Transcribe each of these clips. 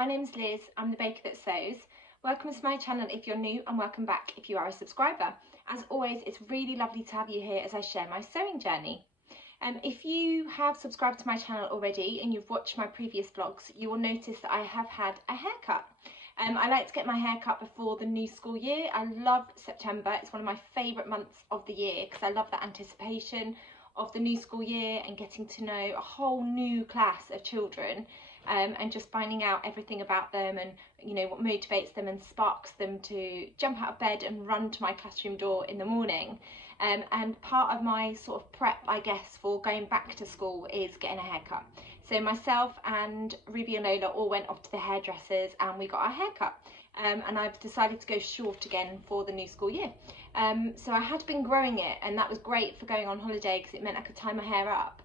my name's Liz, I'm the baker that sews. Welcome to my channel if you're new, and welcome back if you are a subscriber. As always, it's really lovely to have you here as I share my sewing journey. If you have subscribed to my channel already and you've watched my previous vlogs, you will notice that I have had a haircut. I like to get my hair cut before the new school year. I love September, it's one of my favourite months of the year because I love that anticipation of the new school year and getting to know a whole new class of children, and just finding out everything about them and what motivates them and sparks them to jump out of bed and run to my classroom door in the morning. And part of my sort of prep, I guess, for going back to school is getting a haircut. So myself and Ruby and Lola all went off to the hairdressers and we got our haircut. And I've decided to go short again for the new school year. So I had been growing it, and that was great for going on holiday because it meant I could tie my hair up.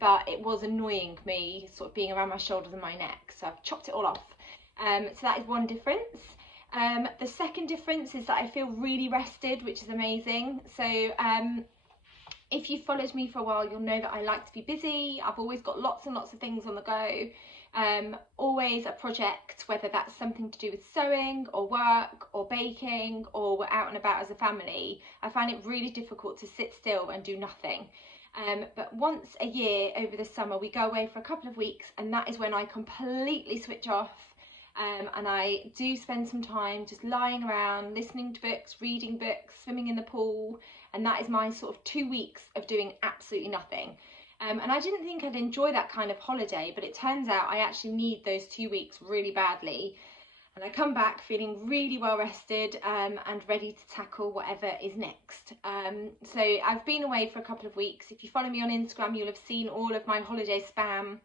But it was annoying me sort of being around my shoulders and my neck, so I've chopped it all off. So that is one difference. The second difference is that I feel really rested, which is amazing. So if you've followed me for a while, you'll know that I like to be busy. I've always got lots and lots of things on the go. Always a project, whether that's something to do with sewing or work or baking or we're out and about as a family. I find it really difficult to sit still and do nothing. But once a year over the summer we go away for a couple of weeks, and that is when I completely switch off, and I do spend some time just lying around, listening to books, reading books, swimming in the pool, and that is my sort of 2 weeks of doing absolutely nothing. And I didn't think I'd enjoy that kind of holiday, but it turns out I actually need those 2 weeks really badly. And I come back feeling really well rested, and ready to tackle whatever is next. So I've been away for a couple of weeks. If you follow me on Instagram, you'll have seen all of my holiday spam.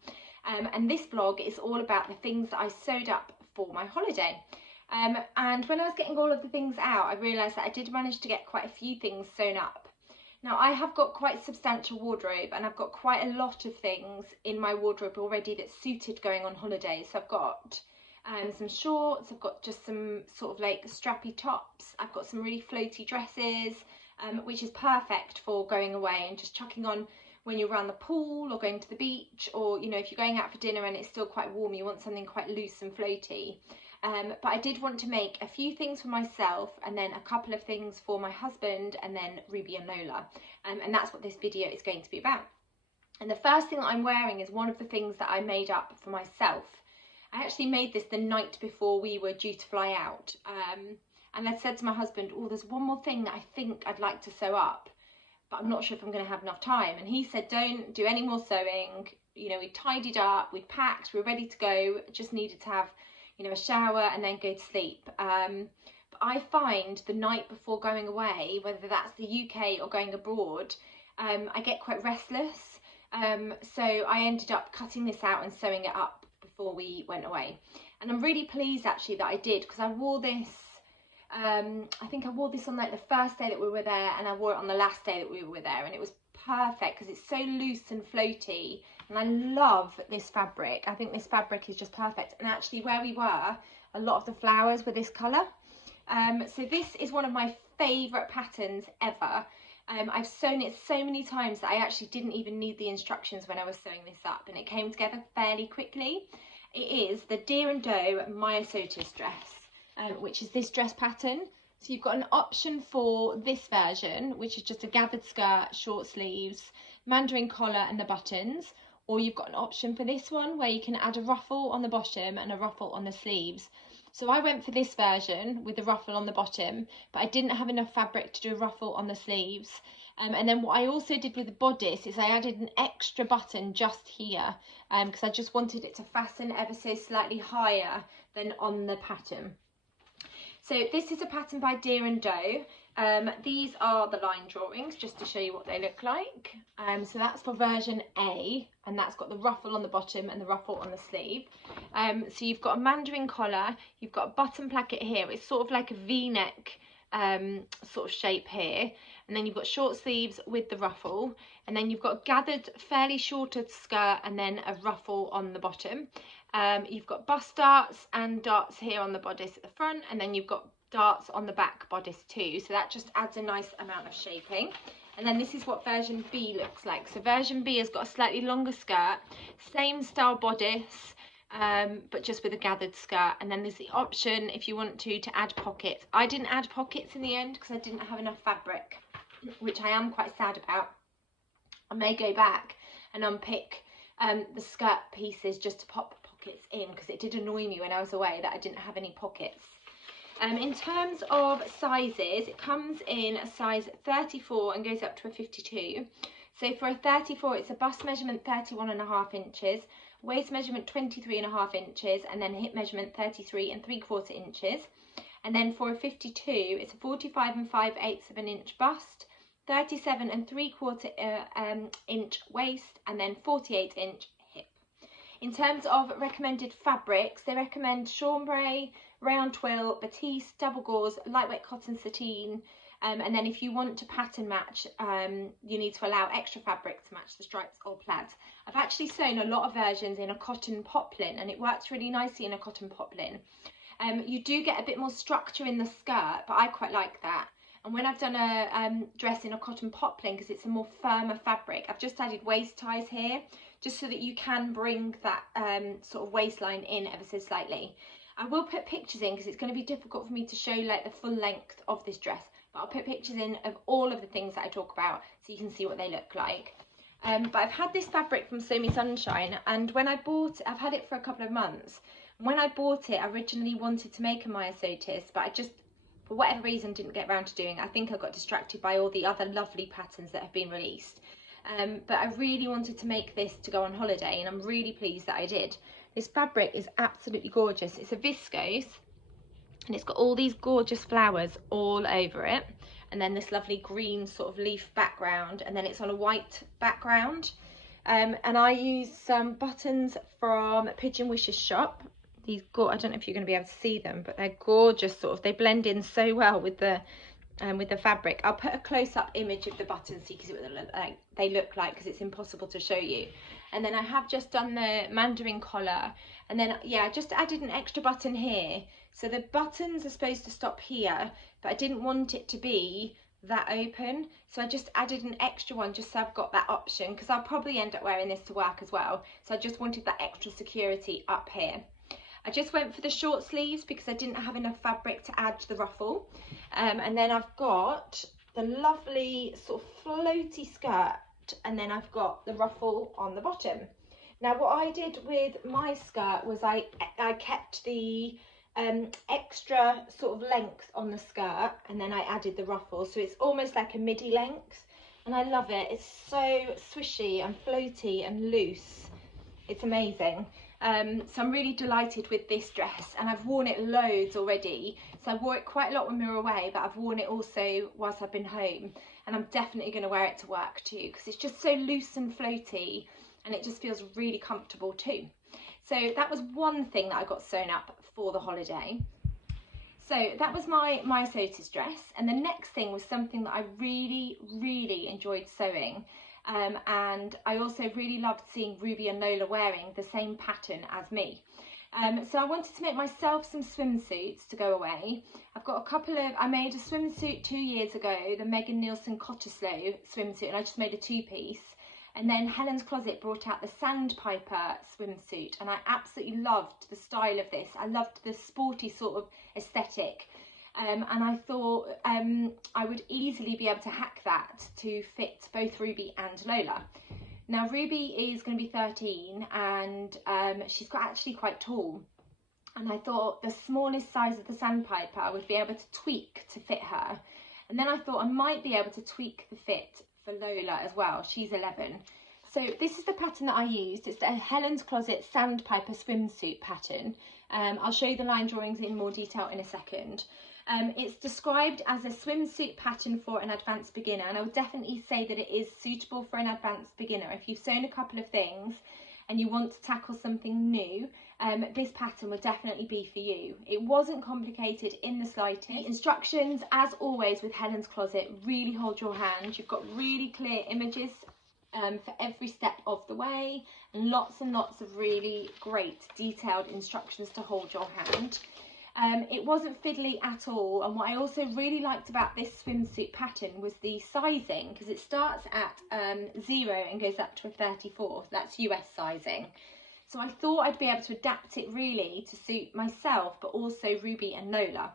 And this vlog is all about the things that I sewed up for my holiday. And when I was getting all of the things out, I realised that I did manage to get quite a few things sewn up. Now I have got quite a substantial wardrobe, and I've got quite a lot of things in my wardrobe already that's suited going on holiday. So I've got some shorts, I've got just some sort of like strappy tops, I've got some really floaty dresses, which is perfect for going away and just chucking on when you're around the pool or going to the beach, or if you're going out for dinner and it's still quite warm, you want something quite loose and floaty. But I did want to make a few things for myself and then a couple of things for my husband and then Ruby and Lola, and that's what this video is going to be about. And the first thing that I'm wearing is one of the things that I made up for myself. I actually made this the night before we were due to fly out, and I said to my husband, oh, there's one more thing that I think I'd like to sew up, but I'm not sure if I'm going to have enough time. And he said, don't do any more sewing. We tidied up, we packed, we were ready to go, just needed to have a shower and then go to sleep. But I find the night before going away, whether that's the UK or going abroad, I get quite restless. So I ended up cutting this out and sewing it up before we went away, and I'm really pleased actually that I did, because I wore this I think I wore this on like the first day that we were there, and I wore it on the last day that we were there, and it was perfect because it's so loose and floaty, and I love this fabric. I think this fabric is just perfect. And actually where we were, a lot of the flowers were this colour. So this is one of my favourite patterns ever. I've sewn it so many times that I actually didn't even need the instructions when I was sewing this up, and it came together fairly quickly. It is the Deer and Doe myosotis dress, which is this dress pattern. So you've got an option for this version, which is just a gathered skirt, short sleeves, mandarin collar and the buttons, or you've got an option for this one where you can add a ruffle on the bottom and a ruffle on the sleeves. So I went for this version with the ruffle on the bottom, but I didn't have enough fabric to do a ruffle on the sleeves. And then what I also did with the bodice is I added an extra button just here, because I just wanted it to fasten ever so slightly higher than on the pattern. So this is a pattern by Deer and Doe. These are the line drawings, just to show you what they look like. So that's for version A, and that's got the ruffle on the bottom and the ruffle on the sleeve. So you've got a mandarin collar, you've got a button placket here. It's sort of like a V-neck sort of shape here, and then you've got short sleeves with the ruffle, and then you've got gathered fairly shorted skirt and then a ruffle on the bottom. You've got bust darts and darts here on the bodice at the front, and then you've got darts on the back bodice too, so that just adds a nice amount of shaping. And then this is what version B looks like. So version B has got a slightly longer skirt, same style bodice, but just with a gathered skirt. And then there's the option if you want to add pockets. I didn't add pockets in the end because I didn't have enough fabric, which I am quite sad about. I may go back and unpick the skirt pieces just to pop pockets in, because it did annoy me when I was away that I didn't have any pockets. In terms of sizes, it comes in a size 34 and goes up to a 52. So for a 34, it's a bust measurement 31.5 inches, waist measurement 23.5 inches, and then hip measurement 33 3/4 inches. And then for a 52, it's a 45 5/8 of an inch bust, 37 3/4 inch waist, and then 48 inch hip. In terms of recommended fabrics, they recommend chambray, rayon twill, batiste, double gauze, lightweight cotton sateen, and then if you want to pattern match, you need to allow extra fabric to match the stripes or plaids. I've actually sewn a lot of versions in a cotton poplin, and it works really nicely in a cotton poplin. You do get a bit more structure in the skirt, but I quite like that. And when I've done a dress in a cotton poplin, because it's a more firmer fabric, I've just added waist ties here, just so that you can bring that sort of waistline in ever so slightly. I will put pictures in because it's going to be difficult for me to show like the full length of this dress, but I'll put pictures in of all of the things that I talk about so you can see what they look like. But I've had this fabric from Sew Me Sunshine, and when I bought it, I've had it for a couple of months. When I bought it, I originally wanted to make a myosotis, but I just, for whatever reason, didn't get around to doing it. I think I got distracted by all the other lovely patterns that have been released. But I really wanted to make this to go on holiday, and I'm really pleased that I did. This fabric is absolutely gorgeous. It's a viscose, and it's got all these gorgeous flowers all over it, and then this lovely green sort of leaf background, and then it's on a white background. And I used some buttons from Pigeon Wish's shop. These I don't know if you're going to be able to see them, but they're gorgeous. Sort of, they blend in so well with the fabric. I'll put a close-up image of the buttons so you can see what they look like, because it's impossible to show you. And then I have just done the mandarin collar, and then yeah, I just added an extra button here. So the buttons are supposed to stop here, but I didn't want it to be that open, so I just added an extra one just so I've got that option, because I'll probably end up wearing this to work as well. So I just wanted that extra security up here. I just went for the short sleeves because I didn't have enough fabric to add to the ruffle. And then I've got the lovely sort of floaty skirt, and then I've got the ruffle on the bottom. Now what I did with my skirt was I kept the extra sort of length on the skirt, and then I added the ruffle, so it's almost like a midi length, and I love it. It's so swishy and floaty and loose. It's amazing. So I'm really delighted with this dress, and I've worn it loads already. So I wore it quite a lot when we were away, but I've worn it also whilst I've been home, and I'm definitely going to wear it to work too, because it's just so loose and floaty, and it just feels really comfortable too. So that was one thing that I got sewn up for the holiday. So that was my myosotis dress, and the next thing was something that I really enjoyed sewing. And I also really loved seeing Ruby and Lola wearing the same pattern as me. So I wanted to make myself some swimsuits to go away. I've got a couple of, I made a swimsuit 2 years ago, the Megan Nielsen Cottesloe swimsuit, and I just made a two-piece. And then Helen's Closet brought out the Sandpiper swimsuit, and I absolutely loved the style of this. I loved the sporty sort of aesthetic. And I thought I would easily be able to hack that to fit both Ruby and Lola. Now Ruby is going to be 13, and she's actually quite tall, and I thought the smallest size of the Sandpiper I would be able to tweak to fit her. And then I thought I might be able to tweak the fit for Lola as well. She's 11. So this is the pattern that I used. It's the Helen's Closet Sandpiper swimsuit pattern. I'll show you the line drawings in more detail in a second. It's described as a swimsuit pattern for an advanced beginner, and I would definitely say that it is suitable for an advanced beginner. If you've sewn a couple of things and you want to tackle something new, this pattern would definitely be for you. It wasn't complicated in the slightest. The instructions, as always with Helen's Closet, really hold your hand. You've got really clear images for every step of the way, and lots of really great detailed instructions to hold your hand. It wasn't fiddly at all, and what I also really liked about this swimsuit pattern was the sizing, because it starts at 0 and goes up to a 34. That's US sizing. So I thought I'd be able to adapt it really to suit myself, but also Ruby and Lola.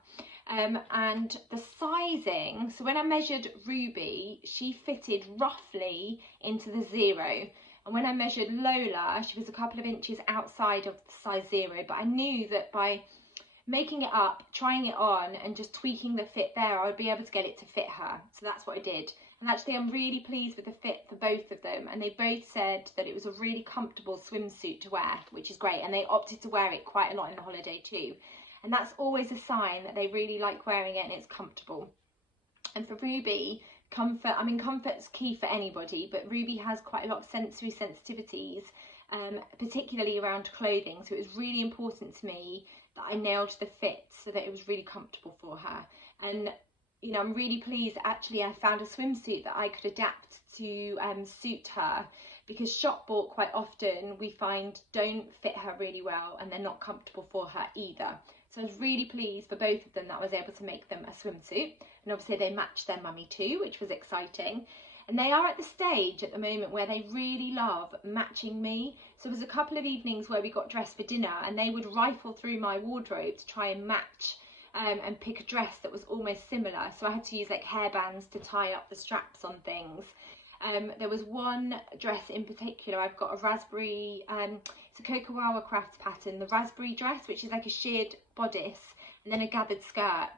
And the sizing, so when I measured Ruby, she fitted roughly into the 0. And when I measured Lola, she was a couple of inches outside of the size 0. But I knew that by making it up, trying it on, and just tweaking the fit there, I would be able to get it to fit her. So that's what I did. And actually, I'm really pleased with the fit for both of them. And they both said that it was a really comfortable swimsuit to wear, which is great. And they opted to wear it quite a lot in the holiday too. And that's always a sign that they really like wearing it and it's comfortable. And for Ruby, comfort, I mean, comfort's key for anybody, but Ruby has quite a lot of sensory sensitivities, particularly around clothing. So it was really important to me that I nailed the fit so that it was really comfortable for her. And you know, I'm really pleased actually I found a swimsuit that I could adapt to suit her, because shop bought quite often we find don't fit her really well and they're not comfortable for her either. So I was really pleased for both of them that I was able to make them a swimsuit, and obviously they matched their mummy too, which was exciting. And they are at the stage at the moment where they really love matching me. So there was a couple of evenings where we got dressed for dinner and they would rifle through my wardrobe to try and match and pick a dress that was almost similar. So I had to use like hairbands to tie up the straps on things. There was one dress in particular, I've got a raspberry, it's a Kokawawa Crafts pattern, the raspberry dress, which is like a sheared bodice and then a gathered skirt.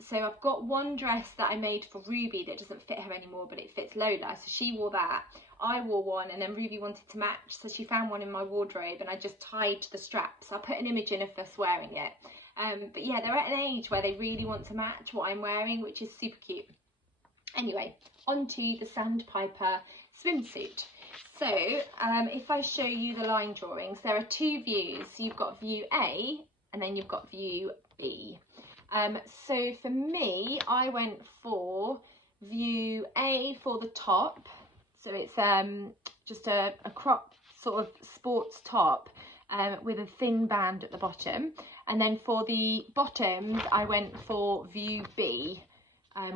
So I've got one dress that I made for Ruby that doesn't fit her anymore, but it fits Lola, so she wore that. I wore one, and then Ruby wanted to match, so she found one in my wardrobe and I just tied the straps. I'll put an image in of us wearing it. But yeah, they're at an age where they really want to match what I'm wearing, which is super cute. Anyway, on to the Sandpiper swimsuit. So if I show you the line drawings, there are two views. So you've got view A and then you've got view B. So for me, I went for view A for the top. So it's just a crop sort of sports top with a thin band at the bottom. And then for the bottoms, I went for view B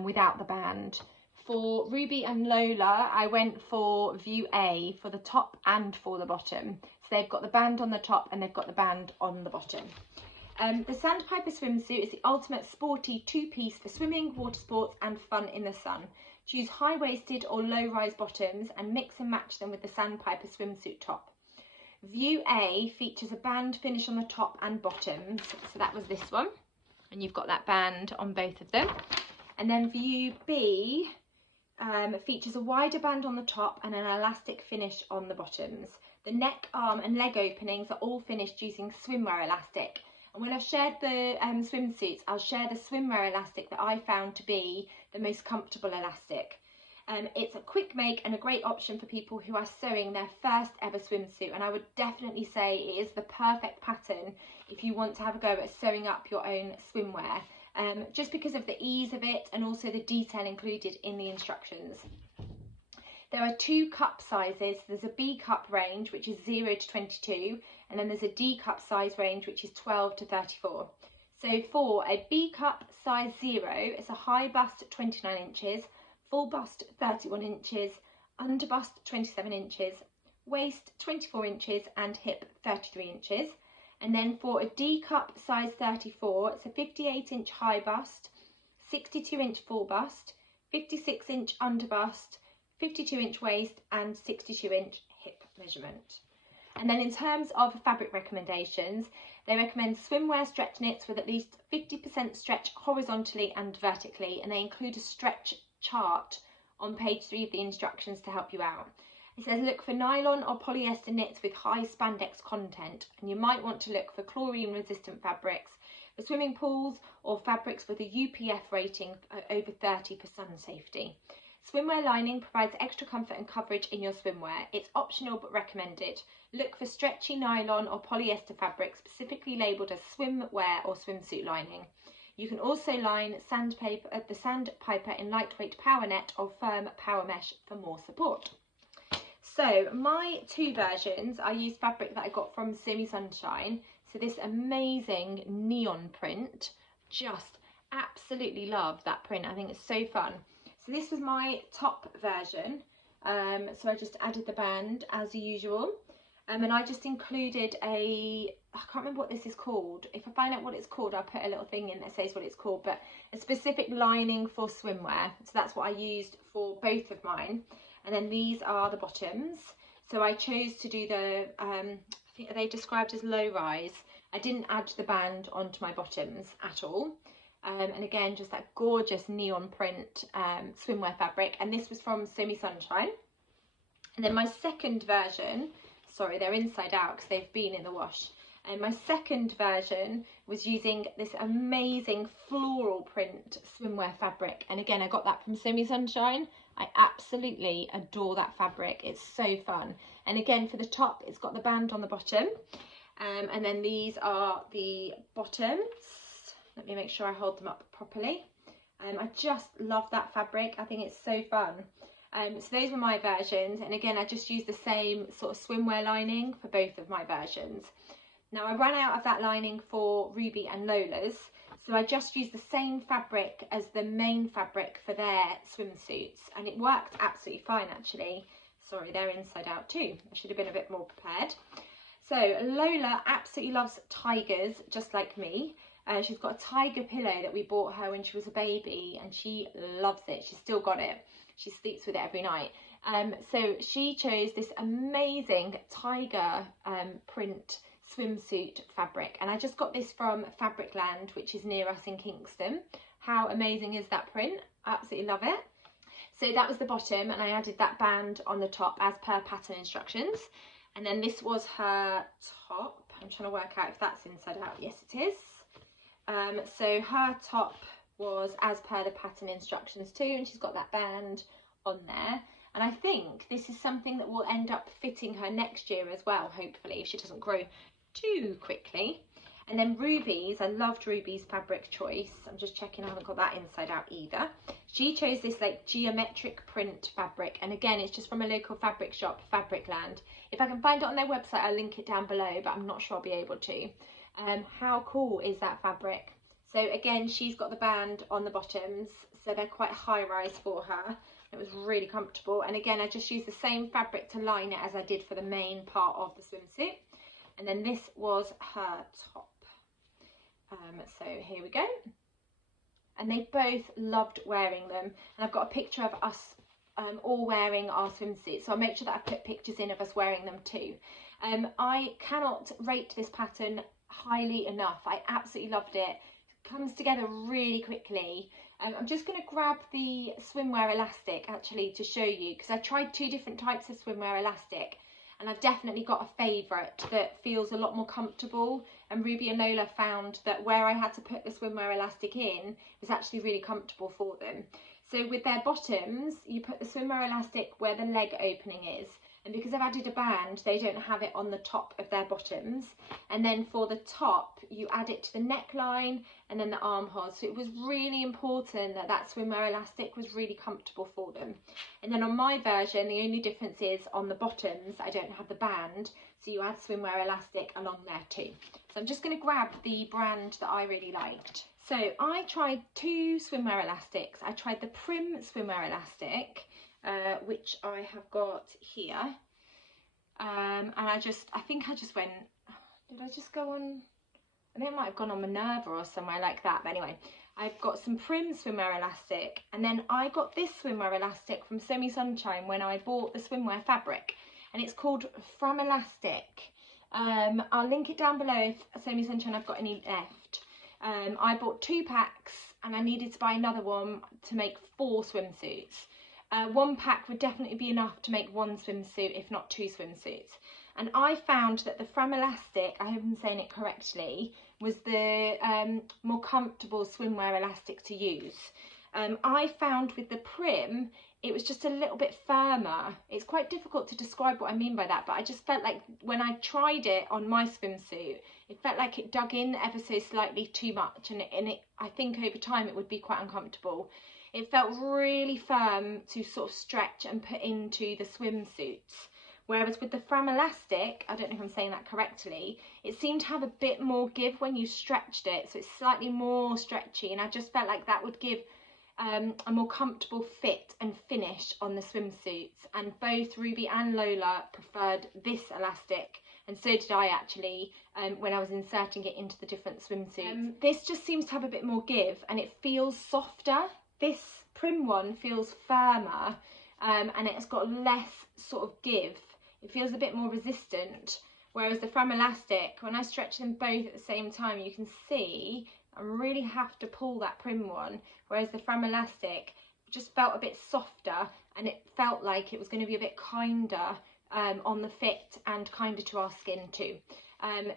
without the band. For Ruby and Lola, I went for view A for the top and for the bottom. So they've got the band on the top and they've got the band on the bottom. The Sandpiper swimsuit is the ultimate sporty two-piece for swimming, water sports and fun in the sun. Choose high-waisted or low-rise bottoms and mix and match them with the Sandpiper swimsuit top. View A features a band finish on the top and bottoms, so that was this one, and you've got that band on both of them. And then view B features a wider band on the top and an elastic finish on the bottoms. The neck, arm and leg openings are all finished using swimwear elastic. And when I've shared the swimsuits, I'll share the swimwear elastic that I found to be the most comfortable elastic. It's a quick make and a great option for people who are sewing their first ever swimsuit, and I would definitely say it is the perfect pattern if you want to have a go at sewing up your own swimwear, just because of the ease of it and also the detail included in the instructions. There are two cup sizes. There's a B cup range, which is 0 to 22, and then there's a D cup size range, which is 12 to 34. So for a B cup size 0, it's a high bust 29 inches, full bust 31 inches, under bust 27 inches, waist 24 inches and hip 33 inches. And then for a D cup size 34, it's a 58 inch high bust, 62 inch full bust, 56 inch under bust, 52 inch waist and 62 inch hip measurement. And then in terms of fabric recommendations, they recommend swimwear stretch knits with at least 50% stretch horizontally and vertically, and they include a stretch chart on page 3 of the instructions to help you out. It says look for nylon or polyester knits with high spandex content, and you might want to look for chlorine resistant fabrics for swimming pools or fabrics with a UPF rating over 30 for sun safety. Swimwear lining provides extra comfort and coverage in your swimwear. It's optional but recommended. Look for stretchy nylon or polyester fabric specifically labelled as swimwear or swimsuit lining. You can also line the Sandpiper in lightweight power net or firm power mesh for more support. So my two versions, I used fabric that I got from Sew Me Sunshine. So this amazing neon print, just absolutely love that print. I think it's so fun. So this was my top version. So I just added the band as usual. and I just included I can't remember what this is called. If I find out what it's called, I'll put a little thing in that says what it's called, but a specific lining for swimwear. So that's what I used for both of mine. And then these are the bottoms. So I chose to do the, I think they described as low rise. I didn't add the band onto my bottoms at all. And again, just that gorgeous neon print swimwear fabric. And this was from Sew Me Sunshine. And then my second version, sorry, they're inside out because they've been in the wash. And my second version was using this amazing floral print swimwear fabric. And again, I got that from Sew Me Sunshine. I absolutely adore that fabric. It's so fun. And again, for the top, it's got the band on the bottom. And then these are the bottoms. Let me make sure I hold them up properly. I just love that fabric. I think it's so fun. So those were my versions. And again, I just used the same sort of swimwear lining for both of my versions. Now I ran out of that lining for Ruby and Lola's, so I just used the same fabric as the main fabric for their swimsuits, and it worked absolutely fine actually. Sorry, they're inside out too. I should have been a bit more prepared. So Lola absolutely loves tigers, just like me. She's got a tiger pillow that we bought her when she was a baby, and she loves it. She's still got it. She sleeps with it every night. So she chose this amazing tiger print swimsuit fabric, and I just got this from Fabricland, which is near us in Kingston. How amazing is that print? I absolutely love it. So that was the bottom, and I added that band on the top as per pattern instructions. And then this was her top. I'm trying to work out if that's inside out. Yes, it is. So her top was as per the pattern instructions too, and she's got that band on there. And I think this is something that will end up fitting her next year as well, hopefully, if she doesn't grow too quickly. And then Ruby's, I loved Ruby's fabric choice. I'm just checking I haven't got that inside out either. She chose this like geometric print fabric, and again, it's just from a local fabric shop, Fabricland. If I can find it on their website, I'll link it down below, but I'm not sure I'll be able to. How cool is that fabric? So again, she's got the band on the bottoms, so they're quite high rise for her. It was really comfortable, and again, I just used the same fabric to line it as I did for the main part of the swimsuit. And then this was her top. So here we go. And they both loved wearing them. And I've got a picture of us all wearing our swimsuits. So I'll make sure that I put pictures in of us wearing them too. I cannot rate this pattern highly enough. I absolutely loved it. It comes together really quickly. I'm just going to grab the swimwear elastic actually to show you, because I tried two different types of swimwear elastic. And I've definitely got a favourite that feels a lot more comfortable. And Ruby and Lola found that where I had to put the swimwear elastic in was actually really comfortable for them. So with their bottoms, you put the swimwear elastic where the leg opening is. And because I've added a band, they don't have it on the top of their bottoms. And then for the top, you add it to the neckline and then the armholes. So it was really important that that swimwear elastic was really comfortable for them. And then on my version, the only difference is on the bottoms, I don't have the band. So you add swimwear elastic along there too. So I'm just going to grab the brand that I really liked. So I tried two swimwear elastics. I tried the Prim swimwear elastic, which I have got here, and I think I just went, did I just go on, I think I might have gone on Minerva or somewhere like that, but anyway, I've got some Prim swimwear elastic, and then I got this swimwear elastic from Sew Me Sunshine when I bought the swimwear fabric, and it's called Fram Elastic. I'll link it down below if Sew Me Sunshine I've got any left. I bought 2 packs, and I needed to buy another one to make 4 swimsuits. 1 pack would definitely be enough to make 1 swimsuit, if not 2 swimsuits. And I found that the Fram Elastic, I hope I'm saying it correctly, was the more comfortable swimwear elastic to use. I found with the Prim, it was just a little bit firmer. It's quite difficult to describe what I mean by that, but I just felt like when I tried it on my swimsuit, it felt like it dug in ever so slightly too much, and I think over time it would be quite uncomfortable. It felt really firm to sort of stretch and put into the swimsuits. Whereas with the Fram Elastic, I don't know if I'm saying that correctly, it seemed to have a bit more give when you stretched it. So it's slightly more stretchy, and I just felt like that would give a more comfortable fit and finish on the swimsuits, and both Ruby and Lola preferred this elastic, and so did I actually when I was inserting it into the different swimsuits. This just seems to have a bit more give and it feels softer. This Prim one feels firmer and it's got less sort of give. It feels a bit more resistant, whereas the Fram elastic, when I stretch them both at the same time, you can see I really have to pull that Prim one, whereas the Fram elastic just felt a bit softer and it felt like it was going to be a bit kinder on the fit and kinder to our skin too.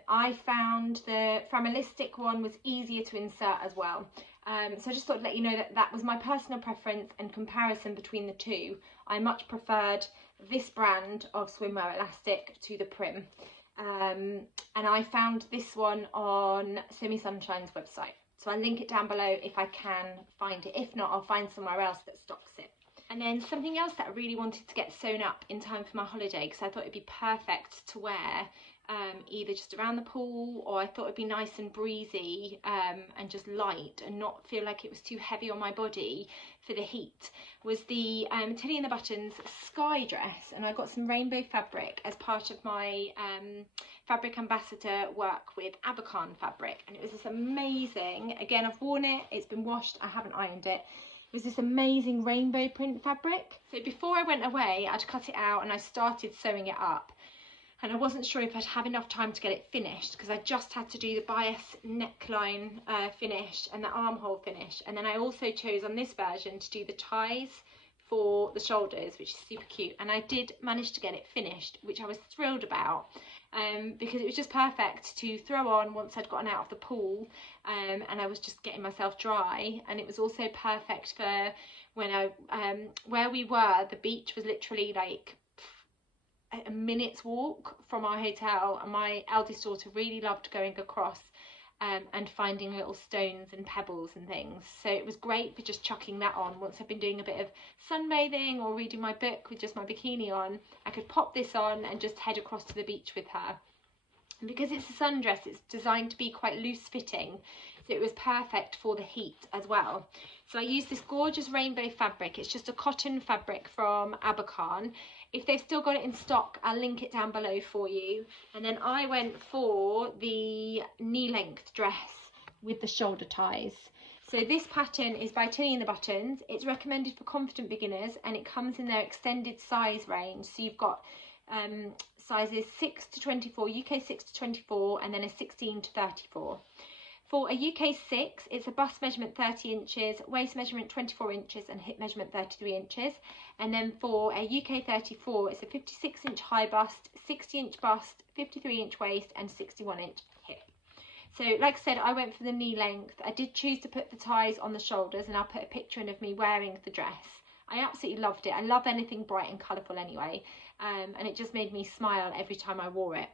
I found the Fram elastic one was easier to insert as well. So I just thought to let you know that that was my personal preference and comparison between the two. I much preferred this brand of swimwear elastic to the Prim. And I found this one on Sewmesunshine's website. So I'll link it down below if I can find it. If not, I'll find somewhere else that stocks it. And then something else that I really wanted to get sewn up in time for my holiday, because I thought it'd be perfect to wear either just around the pool, or I thought it'd be nice and breezy and just light and not feel like it was too heavy on my body for the heat, was the Tilly and the Buttons sky dress. And I got some rainbow fabric as part of my fabric ambassador work with Abercorn fabric, and it was this amazing, again I've worn it, it's been washed, I haven't ironed it. It was this amazing rainbow print fabric. So before I went away, I'd cut it out and I started sewing it up. And I wasn't sure if I'd have enough time to get it finished, because I just had to do the bias neckline finish and the armhole finish. And then I also chose on this version to do the ties for the shoulders, which is super cute. And I did manage to get it finished, which I was thrilled about, because it was just perfect to throw on once I'd gotten out of the pool and I was just getting myself dry. And it was also perfect for when I, where we were, the beach was literally like a minute's walk from our hotel, and my eldest daughter really loved going across and finding little stones and pebbles and things. So it was great for just chucking that on. Once I've been doing a bit of sunbathing or reading my book with just my bikini on, I could pop this on and just head across to the beach with her. And because it's a sundress, it's designed to be quite loose fitting, so it was perfect for the heat as well. So I used this gorgeous rainbow fabric. It's just a cotton fabric from Abercorn. If they've still got it in stock, I'll link it down below for you. And then I went for the knee-length dress with the shoulder ties. So this pattern is by Tilly and the Buttons. It's recommended for confident beginners and it comes in their extended size range. So you've got sizes 6 to 24, UK 6 to 24, and then a 16 to 34. For a UK 6, it's a bust measurement 30 inches, waist measurement 24 inches and hip measurement 33 inches. And then for a UK 34, it's a 56-inch high bust, 60-inch bust, 53-inch waist and 61-inch hip. So like I said, I went for the knee length. I did choose to put the ties on the shoulders, and I'll put a picture in of me wearing the dress. I absolutely loved it. I love anything bright and colourful anyway, and it just made me smile every time I wore it.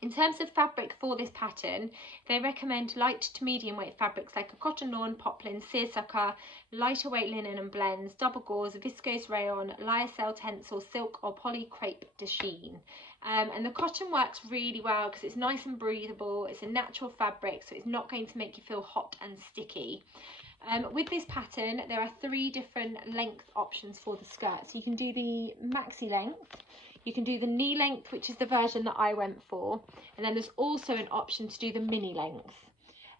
In terms of fabric for this pattern, they recommend light to medium weight fabrics like a cotton lawn, poplin, seersucker, lighter weight linen and blends, double gauze, viscose rayon, lyocell tencel, silk or poly crepe de chine. And the cotton works really well because it's nice and breathable, it's a natural fabric, so it's not going to make you feel hot and sticky. With this pattern, there are 3 different length options for the skirt. So you can do the maxi length, you can do the knee length, which is the version that I went for, and then there's also an option to do the mini length.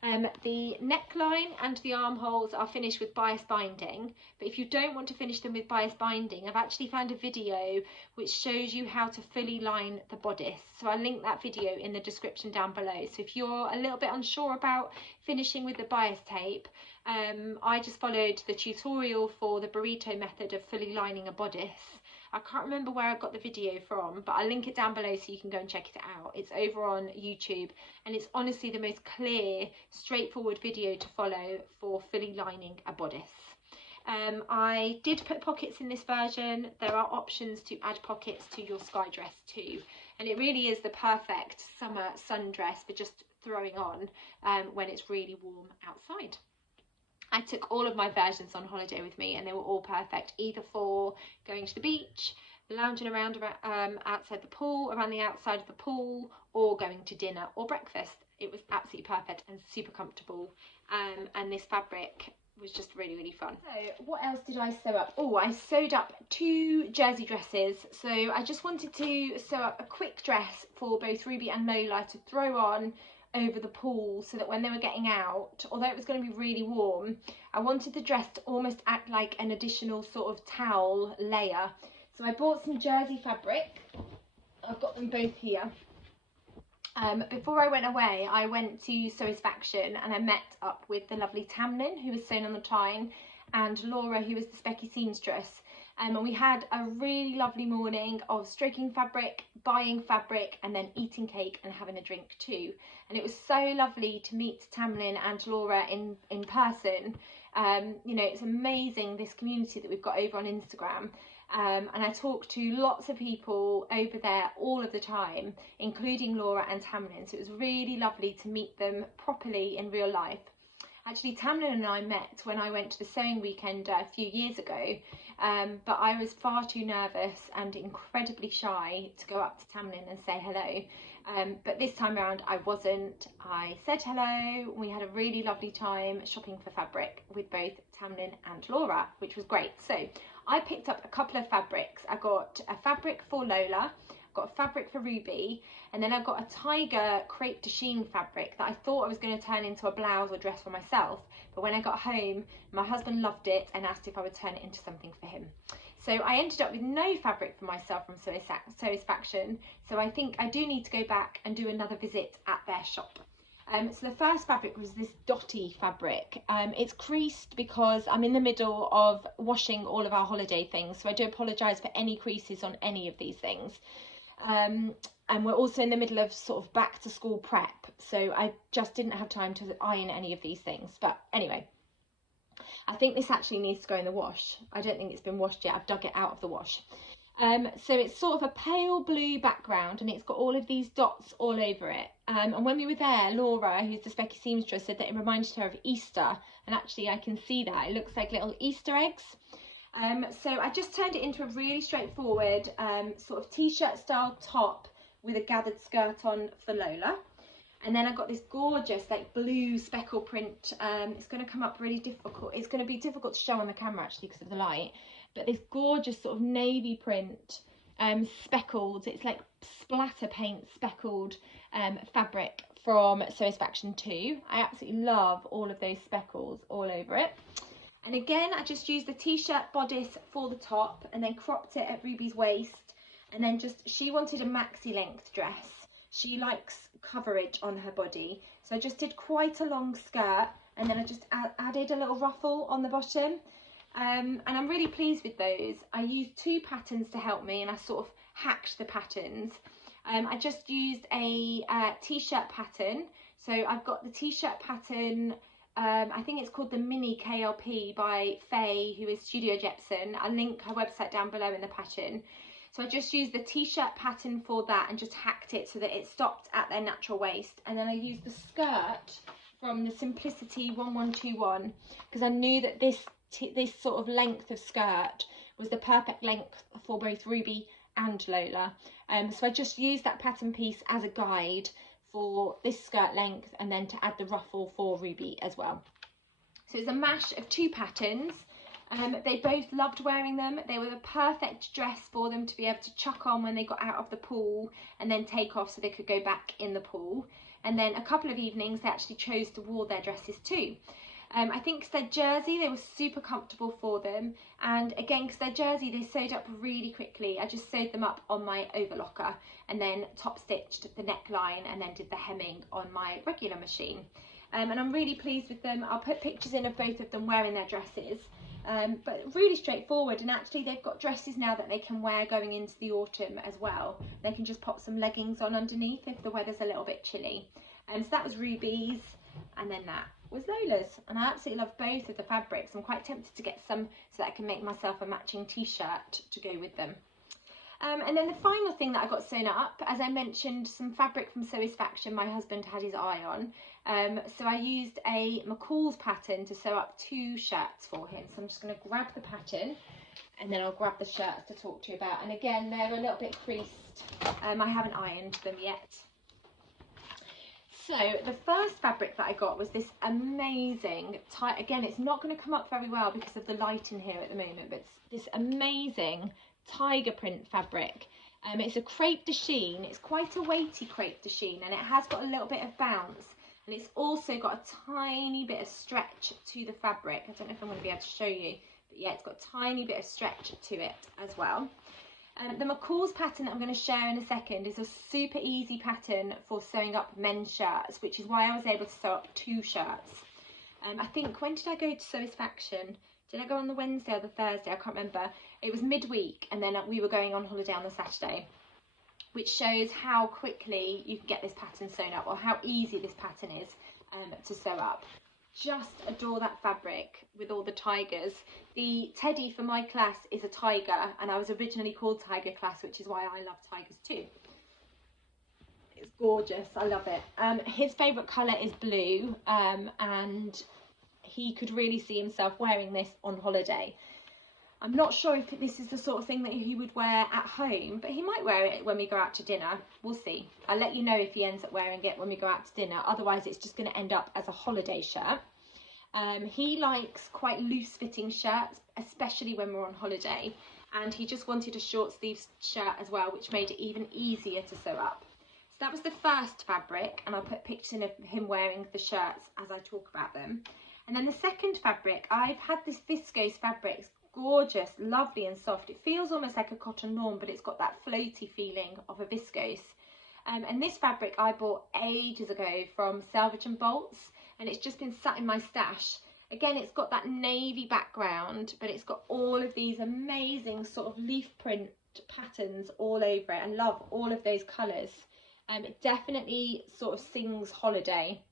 The neckline and the armholes are finished with bias binding, but if you don't want to finish them with bias binding, I've actually found a video which shows you how to fully line the bodice. So I'll link that video in the description down below. So if you're a little bit unsure about finishing with the bias tape, I just followed the tutorial for the burrito method of fully lining a bodice. I can't remember where I got the video from, but I'll link it down below so you can go and check it out. It's over on YouTube, and it's honestly the most clear, straightforward video to follow for fully lining a bodice. I did put pockets in this version. There are options to add pockets to your sky dress too, and it really is the perfect summer sundress for just throwing on when it's really warm outside. I took all of my versions on holiday with me, and they were all perfect, either for going to the beach, lounging around outside the pool, around the outside of the pool, or going to dinner or breakfast. It was absolutely perfect and super comfortable, and this fabric was just really, really fun. So what else did I sew up? Oh, I sewed up 2 jersey dresses. So I just wanted to sew up a quick dress for both Ruby and Lola to throw on over the pool, so that when they were getting out, although it was going to be really warm, I wanted the dress to almost act like an additional sort of towel layer. So I bought some jersey fabric. I've got them both here. Before I went away, I went to Sewisfaction and I met up with the lovely Tamlin, who was sewn on the Tyne, and Laura, who was the Specky seamstress. And we had a really lovely morning of stroking fabric, buying fabric, and then eating cake and having a drink too. And it was so lovely to meet Tamlin and Laura in person. You know, it's amazing, this community that we've got over on Instagram. And I talked to lots of people over there all of the time, including Laura and Tamlin. So it was really lovely to meet them properly in real life. Actually, Tamlin and I met when I went to the sewing weekend a few years ago, but I was far too nervous and incredibly shy to go up to Tamlin and say hello. But this time around I wasn't. I said hello. We had a really lovely time shopping for fabric with both Tamlin and Laura, which was great. So I picked up a couple of fabrics. I got a fabric for Lola, got a fabric for Ruby, and then I've got a tiger crepe de chine fabric that I thought I was going to turn into a blouse or dress for myself, but when I got home my husband loved it and asked if I would turn it into something for him. So I ended up with no fabric for myself from Sewisfaction, so I think I do need to go back and do another visit at their shop. So the first fabric was this dotty fabric. It's creased because I'm in the middle of washing all of our holiday things, so I do apologise for any creases on any of these things. And we're also in the middle of sort of back to school prep, so I just didn't have time to iron any of these things. But anyway, I think this actually needs to go in the wash. I don't think it's been washed yet. I've dug it out of the wash. So it's sort of a pale blue background and it's got all of these dots all over it. And when we were there, Laura, who's the Specky seamstress, said that it reminded her of Easter, and actually I can see that. It looks like little Easter eggs. So I just turned it into a really straightforward sort of t-shirt style top with a gathered skirt on for Lola. And then I've got this gorgeous like blue speckle print. It's going to come up really difficult. It's going to be difficult to show on the camera actually because of the light. But this gorgeous sort of navy print, speckled, it's like splatter paint speckled fabric from Sewisfaction 2. I absolutely love all of those speckles all over it. And again, I just used the t-shirt bodice for the top and then cropped it at Ruby's waist. And then she wanted a maxi length dress. She likes coverage on her body. So I just did quite a long skirt and then I just added a little ruffle on the bottom. And I'm really pleased with those. I used 2 patterns to help me and I sort of hacked the patterns. I just used a t-shirt pattern. So I've got the t-shirt pattern, I think it's called the Mini KLP by Faye, who is Studio Jepson. I'll link her website down below in the pattern. So I just used the t-shirt pattern for that and just hacked it so that it stopped at their natural waist. And then I used the skirt from the Simplicity 1121 because I knew that this sort of length of skirt was the perfect length for both Ruby and Lola. So I just used that pattern piece as a guide for this skirt length and then to add the ruffle for Ruby as well. So it's a mash of 2 patterns. They both loved wearing them. They were the perfect dress for them to be able to chuck on when they got out of the pool and then take off so they could go back in the pool. And then a couple of evenings they actually chose to wear their dresses too. I think because they're jersey, they were super comfortable for them. And again, because they're jersey, they sewed up really quickly. I just sewed them up on my overlocker and then top stitched the neckline and then did the hemming on my regular machine. And I'm really pleased with them. I'll put pictures in of both of them wearing their dresses. But really straightforward, and actually they've got dresses now that they can wear going into the autumn as well. They can just pop some leggings on underneath if the weather's a little bit chilly. So that was Ruby's, and then that was Lola's, and I absolutely love both of the fabrics. I'm quite tempted to get some so that I can make myself a matching t-shirt to go with them. And then the final thing that I got sewn up, as I mentioned, some fabric from Sewisfaction my husband had his eye on. So I used a McCall's pattern to sew up 2 shirts for him. So I'm just going to grab the pattern and then I'll grab the shirts to talk to you about. And again, they're a little bit creased. I haven't ironed them yet. So the first fabric that I got was this amazing, again, it's not going to come up very well because of the light in here at the moment, but it's this amazing tiger print fabric. It's a crepe de chine. It's quite a weighty crepe de chine, and it has got a little bit of bounce, and it's also got a tiny bit of stretch to the fabric. I don't know if I'm going to be able to show you, but yeah, it's got a tiny bit of stretch to it as well. The McCall's pattern that I'm going to share in a second is a super easy pattern for sewing up men's shirts, which is why I was able to sew up 2 shirts. I think, when did I go to Sewmesunshine? Did I go on the Wednesday or the Thursday? I can't remember. It was midweek, and then we were going on holiday on the Saturday, which shows how quickly you can get this pattern sewn up, or how easy this pattern is to sew up. Just adore that fabric with all the tigers. The teddy for my class is a tiger, and I was originally called Tiger Class, which is why I love tigers too. It's gorgeous, I love it. His favourite colour is blue, and he could really see himself wearing this on holiday. I'm not sure if this is the sort of thing that he would wear at home, but he might wear it when we go out to dinner. We'll see. I'll let you know if he ends up wearing it when we go out to dinner. Otherwise, it's just going to end up as a holiday shirt. He likes quite loose fitting shirts, especially when we're on holiday. And he just wanted a short sleeve shirt as well, which made it even easier to sew up. So that was the first fabric, and I'll put pictures of him wearing the shirts as I talk about them. And then the second fabric, I've had this viscose fabric. It's gorgeous, lovely and soft. It feels almost like a cotton lawn, but it's got that floaty feeling of a viscose. And this fabric I bought ages ago from Selvage and Bolts, and it's just been sat in my stash. Again, it's got that navy background, but it's got all of these amazing sort of leaf print patterns all over it. I love all of those colours. It definitely sort of sings holiday.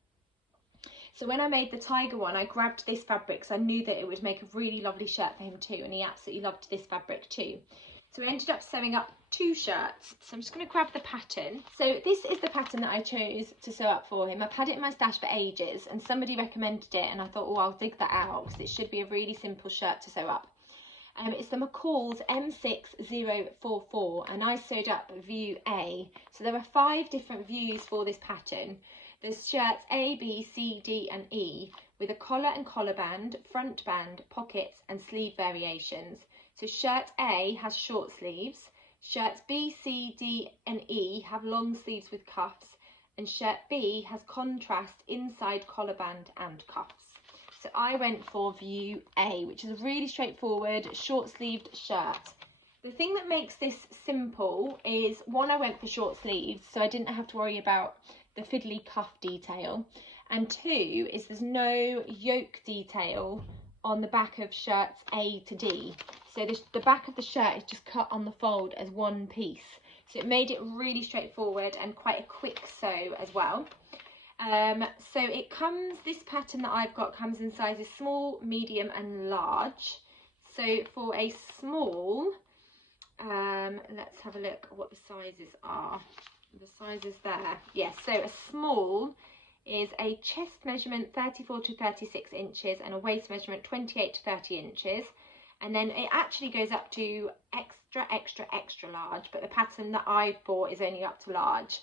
So when I made the tiger one, I grabbed this fabric because I knew that it would make a really lovely shirt for him too, and he absolutely loved this fabric too. So I ended up sewing up 2 shirts. So I'm just going to grab the pattern. So this is the pattern that I chose to sew up for him. I've had it in my stash for ages, and somebody recommended it, and I thought, oh, I'll dig that out because it should be a really simple shirt to sew up. It's the McCall's M6044, and I sewed up view A. So there are 5 different views for this pattern. There's shirts A, B, C, D and E with a collar and collar band, front band, pockets and sleeve variations. So shirt A has short sleeves, shirts B, C, D and E have long sleeves with cuffs, and shirt B has contrast inside collar band and cuffs. So I went for view A, which is a really straightforward short sleeved shirt. The thing that makes this simple is, one, I went for short sleeves, so I didn't have to worry about the fiddly cuff detail, and 2 is there's no yoke detail on the back of shirts A to D. So the back of the shirt is just cut on the fold as one piece. So it made it really straightforward and quite a quick sew as well. So it comes, this pattern that I've got comes in sizes small, medium and large. So for a small, let's have a look at what the sizes are. The sizes there, yes. So a small is a chest measurement 34 to 36 inches and a waist measurement 28 to 30 inches, and then it actually goes up to extra large, but the pattern that I've bought is only up to large.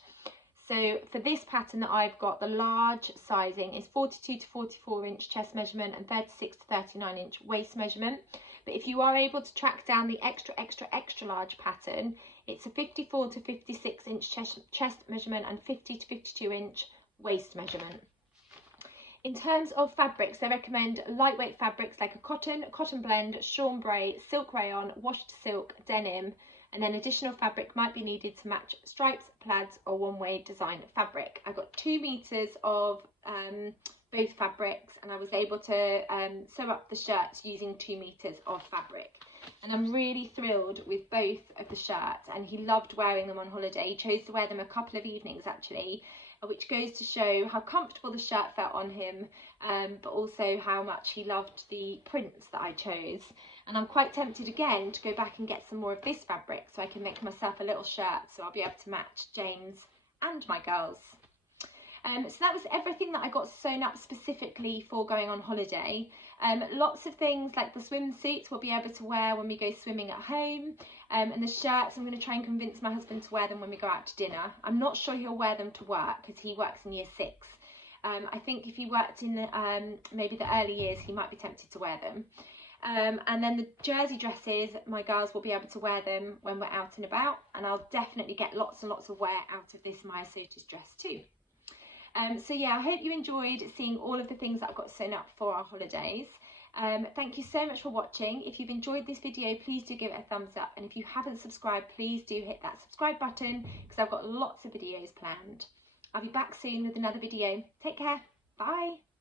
So for this pattern that I've got, the large sizing is 42 to 44 inch chest measurement and 36 to 39 inch waist measurement. But if you are able to track down the extra large pattern, it's a 54 to 56 inch chest measurement and 50 to 52 inch waist measurement. In terms of fabrics, they recommend lightweight fabrics like a cotton blend, chambray, silk rayon, washed silk, denim, and then additional fabric might be needed to match stripes, plaids or one-way design fabric. I got 2 meters of both fabrics, and I was able to sew up the shirts using 2 meters of fabric. And I'm really thrilled with both of the shirts, and he loved wearing them on holiday. He chose to wear them a couple of evenings actually, which goes to show how comfortable the shirt felt on him, but also how much he loved the prints that I chose. And I'm quite tempted again to go back and get some more of this fabric so I can make myself a little shirt, so I'll be able to match James and my girls. So that was everything that I got sewn up specifically for going on holiday. Lots of things like the swimsuits we'll be able to wear when we go swimming at home. And the shirts, I'm going to try and convince my husband to wear them when we go out to dinner. I'm not sure he'll wear them to work because he works in year 6. I think if he worked in the, maybe the early years, he might be tempted to wear them. And then the jersey dresses, my girls will be able to wear them when we're out and about, and I'll definitely get lots and lots of wear out of this myosotis dress too. So yeah, I hope you enjoyed seeing all of the things that I've got sewn up for our holidays. Thank you so much for watching. If you've enjoyed this video, please do give it a thumbs up, and if you haven't subscribed, please do hit that subscribe button because I've got lots of videos planned. I'll be back soon with another video. Take care. Bye.